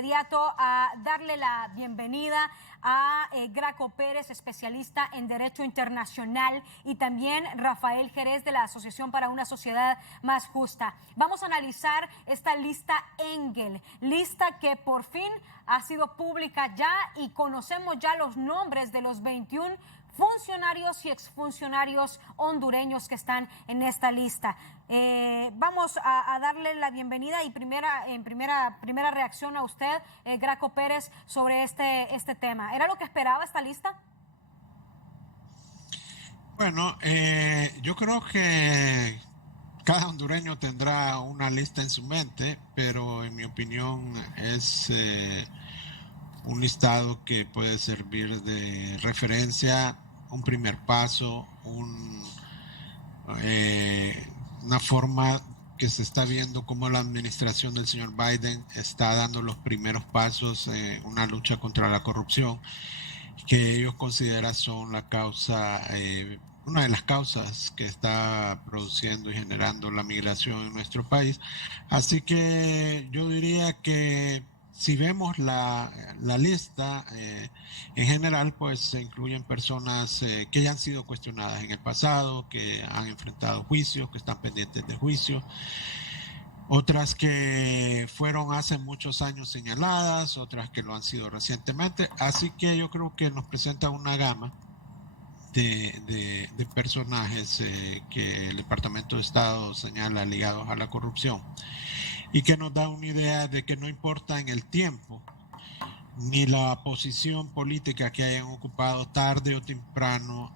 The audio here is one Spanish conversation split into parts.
inmediato a darle la bienvenida a Graco Pérez, especialista en Derecho Internacional, y también Rafael Jerez de la Asociación para una Sociedad Más Justa. Vamos a analizar esta lista Engel, lista que por fin ha sido pública ya y conocemos ya los nombres de los 21 funcionarios y exfuncionarios hondureños que están en esta lista. Vamos a darle la bienvenida y primera reacción a usted, Graco Pérez, sobre este tema. ¿Era lo que esperaba esta lista? Bueno, yo creo que cada hondureño tendrá una lista en su mente, pero en mi opinión es un listado que puede servir de referencia, un primer paso, una forma que se está viendo cómo la administración del señor Biden está dando los primeros pasos en una lucha contra la corrupción, que ellos consideran son la causa, una de las causas que está produciendo y generando la migración en nuestro país. Así que yo diría que si vemos la lista, en general, pues se incluyen personas que ya han sido cuestionadas en el pasado, que han enfrentado juicios, que están pendientes de juicio, otras que fueron hace muchos años señaladas, otras que lo han sido recientemente. Así que yo creo que nos presenta una gama de personajes que el Departamento de Estado señala ligados a la corrupción, y que nos da una idea de que no importa en el tiempo ni la posición política que hayan ocupado, tarde o temprano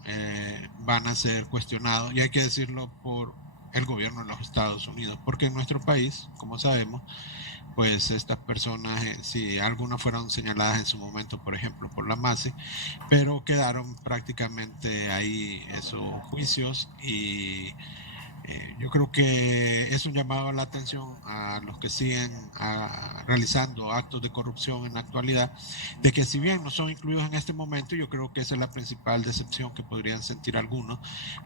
van a ser cuestionados, y hay que decirlo por el gobierno de los Estados Unidos, porque en nuestro país, como sabemos, pues estas personas, si algunas fueron señaladas en su momento, por ejemplo, por la MASI, pero quedaron prácticamente ahí esos juicios, y yo creo que es un llamado a la atención a los que siguen realizando actos de corrupción en la actualidad, de que si bien no son incluidos en este momento, yo creo que esa es la principal decepción que podrían sentir algunos,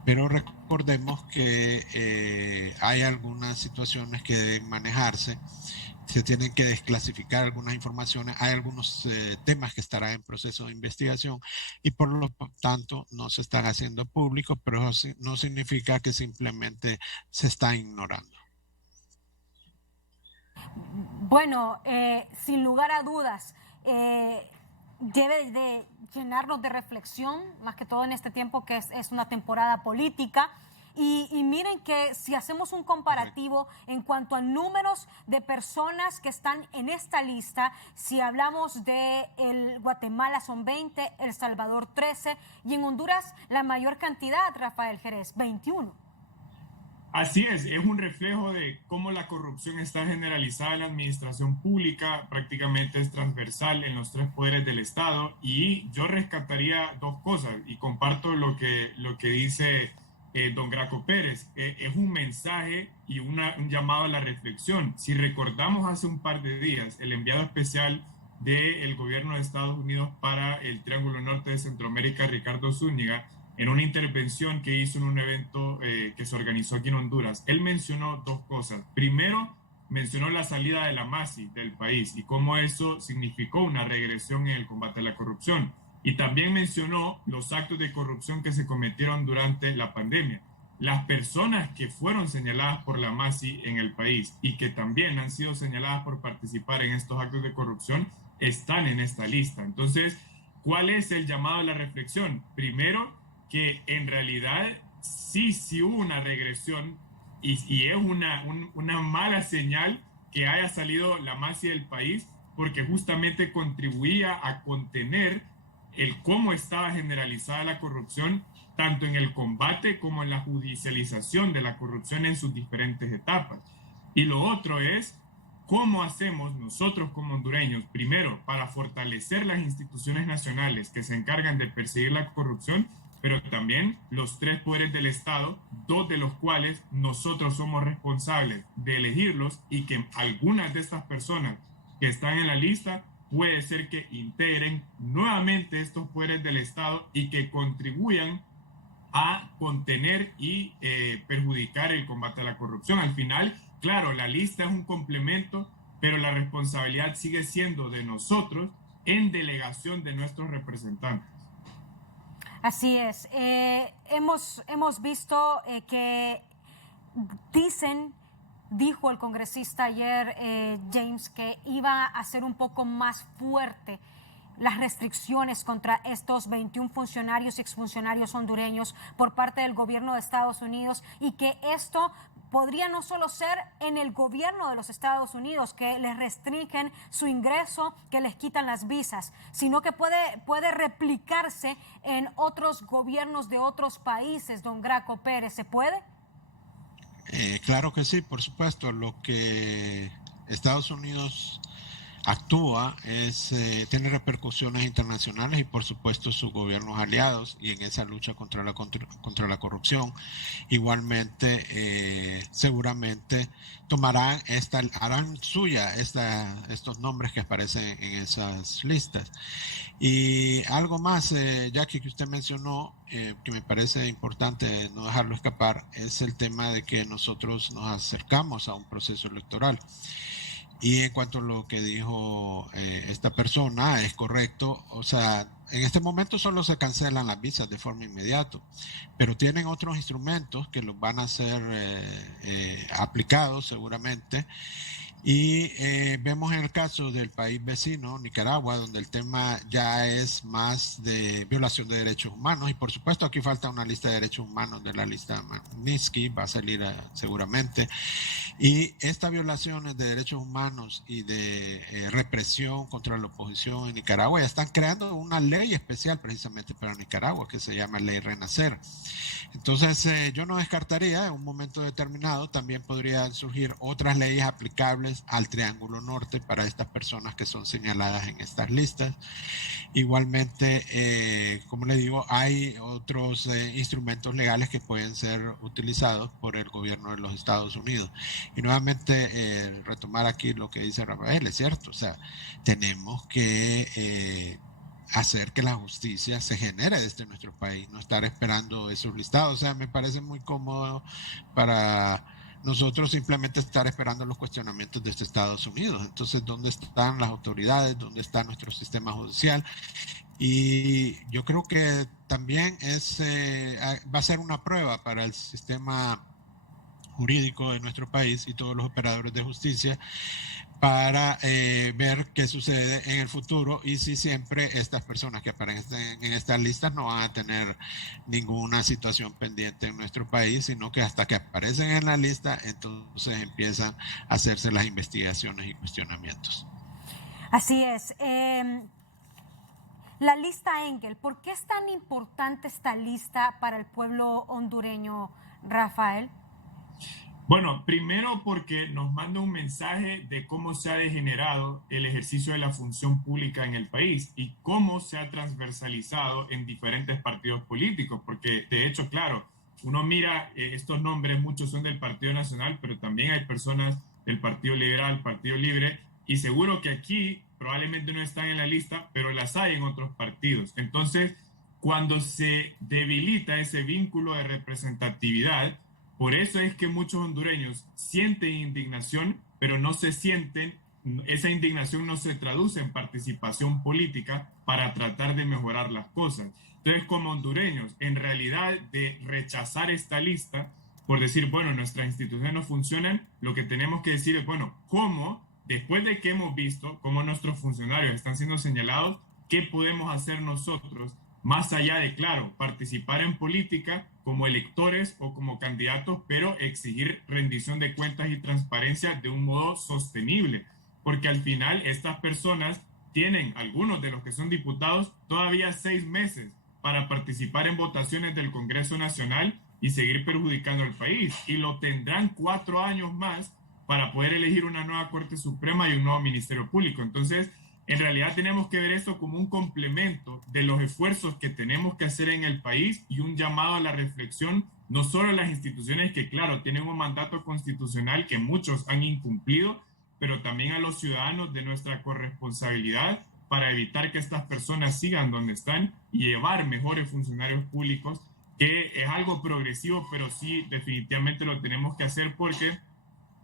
pero recordemos que hay algunas situaciones que deben manejarse, se tienen que desclasificar algunas informaciones, hay algunos temas que estarán en proceso de investigación y por lo tanto no se están haciendo públicos, pero eso no significa que simplemente se está ignorando. Bueno, sin lugar a dudas, debe de llenarnos de reflexión, más que todo en este tiempo que es una temporada política. Y miren que si hacemos un comparativo en cuanto a números de personas que están en esta lista, si hablamos de Guatemala son 20, El Salvador 13 y en Honduras la mayor cantidad, Rafael Jerez, 21. Así es un reflejo de cómo la corrupción está generalizada en la administración pública, prácticamente es transversal en los tres poderes del Estado, y yo rescataría dos cosas y comparto lo que dice don Graco Pérez. Es un mensaje y un llamado a la reflexión. Si recordamos hace un par de días, el enviado especial del gobierno de Estados Unidos para el Triángulo Norte de Centroamérica, Ricardo Zúñiga, en una intervención que hizo en un evento que se organizó aquí en Honduras, él mencionó dos cosas. Primero, mencionó la salida de la MASI del país y cómo eso significó una regresión en el combate a la corrupción. Y también mencionó los actos de corrupción que se cometieron durante la pandemia. Las personas que fueron señaladas por la MASI en el país y que también han sido señaladas por participar en estos actos de corrupción están en esta lista. Entonces, ¿cuál es el llamado a la reflexión? Primero, que en realidad sí hubo una regresión y es una mala señal que haya salido la MASI del país, porque justamente contribuía a contener cómo estaba generalizada la corrupción, tanto en el combate como en la judicialización de la corrupción en sus diferentes etapas. Y lo otro es cómo hacemos nosotros como hondureños, primero, para fortalecer las instituciones nacionales que se encargan de perseguir la corrupción, pero también los tres poderes del Estado, dos de los cuales nosotros somos responsables de elegirlos, y que algunas de estas personas que están en la lista puede ser que integren nuevamente estos poderes del Estado y que contribuyan a contener y perjudicar el combate a la corrupción. Al final, claro, la lista es un complemento, pero la responsabilidad sigue siendo de nosotros en delegación de nuestros representantes. Así es. Hemos visto que dijo el congresista ayer, James, que iba a ser un poco más fuerte las restricciones contra estos 21 funcionarios y exfuncionarios hondureños por parte del gobierno de Estados Unidos, y que esto podría no solo ser en el gobierno de los Estados Unidos, que les restringen su ingreso, que les quitan las visas, sino que puede replicarse en otros gobiernos de otros países, don Graco Pérez. ¿Se puede? Claro que sí, por supuesto. Lo que Estados Unidos actúa tiene repercusiones internacionales y por supuesto sus gobiernos aliados, y en esa lucha contra la corrupción igualmente seguramente harán suya estos nombres que aparecen en esas listas. Y algo más, Jackie, que usted mencionó, que me parece importante no dejarlo escapar, es el tema de que nosotros nos acercamos a un proceso electoral. Y en cuanto a lo que dijo esta persona, es correcto. O sea, en este momento solo se cancelan las visas de forma inmediata, pero tienen otros instrumentos que los van a ser aplicados seguramente. Y vemos en el caso del país vecino, Nicaragua, donde el tema ya es más de violación de derechos humanos, y por supuesto aquí falta una lista de derechos humanos de la lista Magnitsky, va a salir seguramente. Y estas violaciones de derechos humanos y de represión contra la oposición en Nicaragua ya están creando una ley especial precisamente para Nicaragua, que se llama Ley Renacer. Entonces yo no descartaría, en un momento determinado también podrían surgir otras leyes aplicables al Triángulo Norte para estas personas que son señaladas en estas listas. Igualmente, como le digo, hay otros instrumentos legales que pueden ser utilizados por el gobierno de los Estados Unidos. Y nuevamente retomar aquí lo que dice Rafael, es cierto, o sea, tenemos que hacer que la justicia se genere desde nuestro país, no estar esperando esos listados. O sea, me parece muy cómodo para nosotros simplemente estar esperando los cuestionamientos desde Estados Unidos. Entonces, ¿dónde están las autoridades? ¿Dónde está nuestro sistema judicial? Y yo creo que también va a ser una prueba para el sistema jurídico de nuestro país y todos los operadores de justicia para ver qué sucede en el futuro, y si siempre estas personas que aparecen en estas listas no van a tener ninguna situación pendiente en nuestro país, sino que hasta que aparecen en la lista, entonces empiezan a hacerse las investigaciones y cuestionamientos. Así es. La lista Engel, ¿por qué es tan importante esta lista para el pueblo hondureño, Rafael? Bueno, primero porque nos manda un mensaje de cómo se ha degenerado el ejercicio de la función pública en el país y cómo se ha transversalizado en diferentes partidos políticos, porque de hecho, claro, uno mira estos nombres, muchos son del Partido Nacional, pero también hay personas del Partido Liberal, Partido Libre, y seguro que aquí probablemente no están en la lista, pero las hay en otros partidos. Entonces, cuando se debilita ese vínculo de representatividad, por eso es que muchos hondureños sienten indignación, pero esa indignación no se traduce en participación política para tratar de mejorar las cosas. Entonces, como hondureños, en realidad de rechazar esta lista, por decir, bueno, nuestras instituciones no funcionan, lo que tenemos que decir es, bueno, ¿cómo, después de que hemos visto cómo nuestros funcionarios están siendo señalados, qué podemos hacer nosotros, más allá de, claro, participar en política como electores o como candidatos, pero exigir rendición de cuentas y transparencia de un modo sostenible? Porque al final estas personas tienen, algunos de los que son diputados, todavía 6 meses para participar en votaciones del Congreso Nacional y seguir perjudicando al país. Y lo tendrán 4 años más para poder elegir una nueva Corte Suprema y un nuevo Ministerio Público. Entonces, en realidad tenemos que ver esto como un complemento de los esfuerzos que tenemos que hacer en el país y un llamado a la reflexión, no solo a las instituciones que, claro, tienen un mandato constitucional que muchos han incumplido, pero también a los ciudadanos de nuestra corresponsabilidad para evitar que estas personas sigan donde están y llevar mejores funcionarios públicos, que es algo progresivo, pero sí definitivamente lo tenemos que hacer porque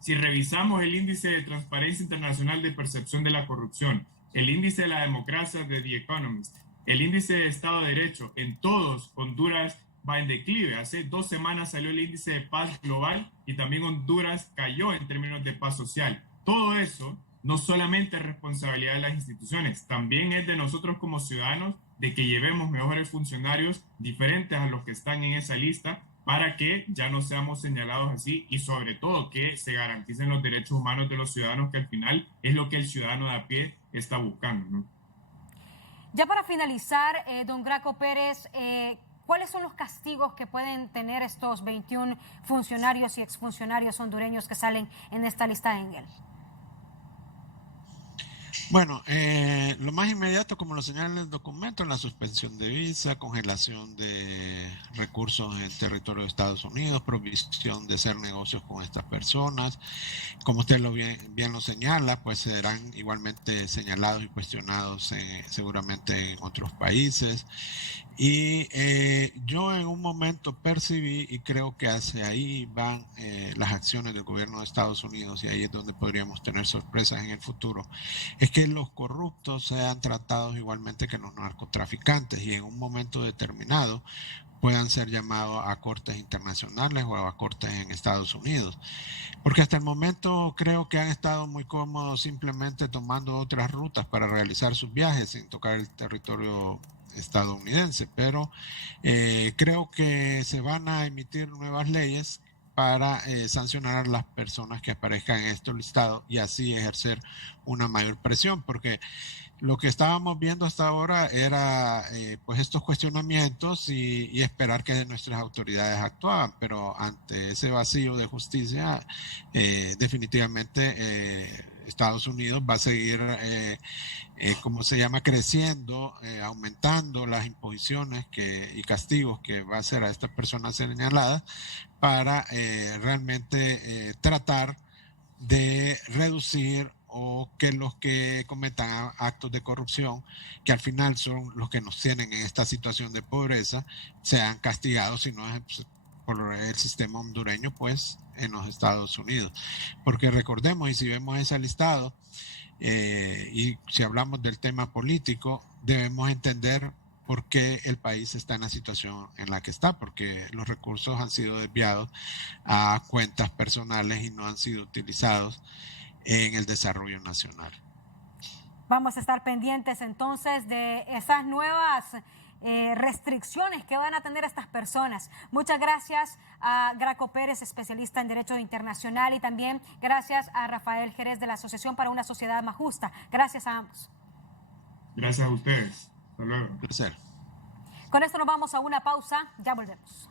Si revisamos el índice de Transparencia Internacional de Percepción de la Corrupción, el índice de la democracia de The Economist, el índice de Estado de Derecho, en todos Honduras va en declive. Hace 2 semanas salió el índice de paz global y también Honduras cayó en términos de paz social. Todo eso no solamente es responsabilidad de las instituciones, también es de nosotros como ciudadanos de que llevemos mejores funcionarios diferentes a los que están en esa lista para que ya no seamos señalados así y sobre todo que se garanticen los derechos humanos de los ciudadanos, que al final es lo que el ciudadano de a pie está buscando, ¿no? Ya para finalizar, don Graco Pérez, ¿cuáles son los castigos que pueden tener estos 21 funcionarios y exfuncionarios hondureños que salen en esta lista de Engel? Bueno, lo más inmediato, como lo señala el documento, la suspensión de visa, congelación de recursos en el territorio de Estados Unidos, prohibición de hacer negocios con estas personas. Como usted bien lo señala, pues serán igualmente señalados y cuestionados seguramente en otros países. Y yo en un momento percibí, y creo que hacia ahí van las acciones del gobierno de Estados Unidos, y ahí es donde podríamos tener sorpresas en el futuro, es que los corruptos sean tratados igualmente que los narcotraficantes y en un momento determinado puedan ser llamados a cortes internacionales o a cortes en Estados Unidos. Porque hasta el momento creo que han estado muy cómodos simplemente tomando otras rutas para realizar sus viajes sin tocar el territorio estadounidense, pero creo que se van a emitir nuevas leyes para sancionar a las personas que aparezcan en estos listados y así ejercer una mayor presión, porque lo que estábamos viendo hasta ahora era pues estos cuestionamientos y esperar que nuestras autoridades actuaban, pero ante ese vacío de justicia definitivamente Estados Unidos va a seguir como se llama, creciendo, aumentando las imposiciones y castigos que va a hacer a estas personas señaladas para realmente tratar de reducir o que los que cometan actos de corrupción, que al final son los que nos tienen en esta situación de pobreza, sean castigados, si no es por el sistema hondureño, pues en los Estados Unidos. Porque recordemos, y si vemos ese listado, y si hablamos del tema político, debemos entender por qué el país está en la situación en la que está, porque los recursos han sido desviados a cuentas personales y no han sido utilizados en el desarrollo nacional. Vamos a estar pendientes entonces de esas nuevas restricciones que van a tener estas personas. Muchas gracias a Graco Pérez, especialista en Derecho Internacional, y también gracias a Rafael Jerez de la Asociación para una Sociedad Más Justa. Gracias a ambos. Gracias a ustedes. Hasta luego. Un placer. Con esto nos vamos a una pausa. Ya volvemos.